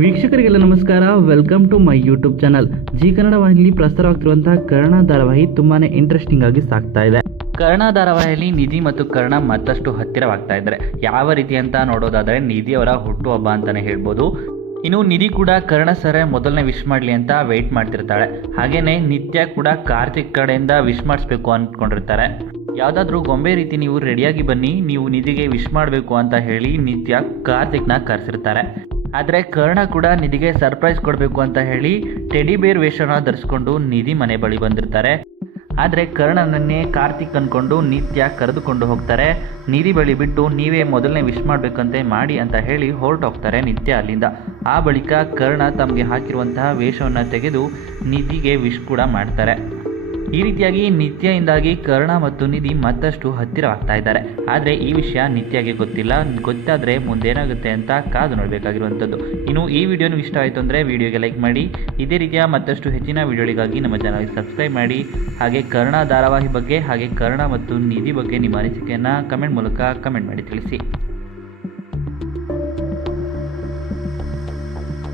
ವೀಕ್ಷಕರಿಗೆಲ್ಲ ನಮಸ್ಕಾರ. Welcome to my YouTube channel Zee Kannada ವಾಹಿನಿಯಲ್ಲಿ ಪ್ರಸಾರವಾಗ್ತಿರುವಂತಹ ಕರ್ಣ ಧಾರಾವಾಹಿ ತುಂಬಾನೇ ಇಂಟ್ರೆಸ್ಟಿಂಗ್ ಆಗಿ ಸಾಗ್ತಾ ಇದೆ. ಕರ್ಣ ಧಾರಾವಾಹಿಯಲ್ಲಿ ನಿಧಿ ಮತ್ತು ಕರ್ಣ ಮತ್ತಷ್ಟು ಹತ್ತಿರವಾಗ್ತಾ ಇದ್ದಾರೆ. ಯಾವ ರೀತಿ ಅಂತ ನೋಡೋದಾದ್ರೆ ನಿಧಿ ಅವರ ಹುಟ್ಟುಹಬ್ಬ ಅಂತಾನೆ ಹೇಳ್ಬೋದು. ಇನ್ನು ನಿಧಿ ಕೂಡ ಕರ್ಣ ಸರ ಮೊದಲನೇ ವಿಶ್ ಮಾಡಲಿ ಅಂತ ವೆಯ್ಟ್ ಮಾಡ್ತಿರ್ತಾಳೆ. ಹಾಗೇನೆ ನಿತ್ಯ ಕೂಡ ಕಾರ್ತಿಕ್ ಕಡೆಯಿಂದ ವಿಶ್ ಮಾಡಿಸ್ಬೇಕು ಅಂದ್ಕೊಂಡಿರ್ತಾರೆ ಯಾವುದಾದ್ರೂ ಗೊಂಬೆ ರೀತಿ ನೀವು ರೆಡಿಯಾಗಿ ಬನ್ನಿ. ನೀವು ನಿಧಿಗೆ ವಿಶ್ ಮಾಡಬೇಕು ಅಂತ ಹೇಳಿ ನಿತ್ಯ ಕಾರ್ತಿಕ್ನ ಕರೆಸಿರ್ತಾರೆ. ಆದರೆ ಕರ್ಣ ಕೂಡ ನಿಧಿಗೆ ಸರ್ಪ್ರೈಸ್ ಕೊಡಬೇಕು ಅಂತ ಹೇಳಿ ಟೆಡಿ ಬೇರ್ ವೇಷನ ಧರಿಸ್ಕೊಂಡು ನಿಧಿ ಮನೆ ಬಳಿ ಬಂದಿರ್ತಾರೆ. ಆದರೆ ಕರ್ಣನನ್ನೇ ಕಾರ್ತಿಕ್ ಅಂದ್ಕೊಂಡು ನಿತ್ಯ ಕರೆದುಕೊಂಡು ಹೋಗ್ತಾರೆ. ನಿಧಿ ಬಳಿ ಬಿಟ್ಟು ನೀವೇ ಮೊದಲನೇ ವಿಶ್ ಮಾಡಬೇಕಂತೆ ಮಾಡಿ ಅಂತ ಹೇಳಿ ಹೊರಟೋಗ್ತಾರೆ ನಿತ್ಯ ಅಲ್ಲಿಂದ. ಆ ಬಳಿಕ ಕರ್ಣ ತಮಗೆ ಹಾಕಿರುವಂತಹ ವೇಷವನ್ನು ತೆಗೆದು ನಿಧಿಗೆ ವಿಶ್ ಕೂಡ ಮಾಡ್ತಾರೆ. ಈ ರೀತಿಯಾಗಿ ನಿತ್ಯದಿಂದಾಗಿ ಕರ್ಣ ಮತ್ತು ನಿಧಿ ಮತ್ತಷ್ಟು ಹತ್ತಿರವಾಗ್ತಾ ಇದ್ದಾರೆ. ಆದರೆ ಈ ವಿಷಯ ನಿತ್ಯಗೆ ಗೊತ್ತಿಲ್ಲ. ಗೊತ್ತಾದರೆ ಮುಂದೇನಾಗುತ್ತೆ ಅಂತ ಕಾದು ನೋಡಬೇಕಾಗಿರುವಂಥದ್ದು. ಇನ್ನು ಈ ವಿಡಿಯೋನು ಇಷ್ಟ ಆಯಿತು ಅಂದರೆ ವಿಡಿಯೋಗೆ ಲೈಕ್ ಮಾಡಿ. ಇದೇ ರೀತಿಯ ಮತ್ತಷ್ಟು ಹೆಚ್ಚಿನ ವಿಡಿಯೋಗಳಿಗಾಗಿ ನಮ್ಮ ಚಾನಲ್ಗೆ ಸಬ್ಸ್ಕ್ರೈಬ್ ಮಾಡಿ. ಹಾಗೆ ಕರ್ಣ ಧಾರಾವಾಹಿ ಬಗ್ಗೆ ಹಾಗೆ ಕರ್ಣ ಮತ್ತು ನಿಧಿ ಬಗ್ಗೆ ನಿಮ್ಮ ಅನಿಸಿಕೆಯನ್ನು ಕಮೆಂಟ್ ಮೂಲಕ ಕಮೆಂಟ್ ಮಾಡಿ ತಿಳಿಸಿ.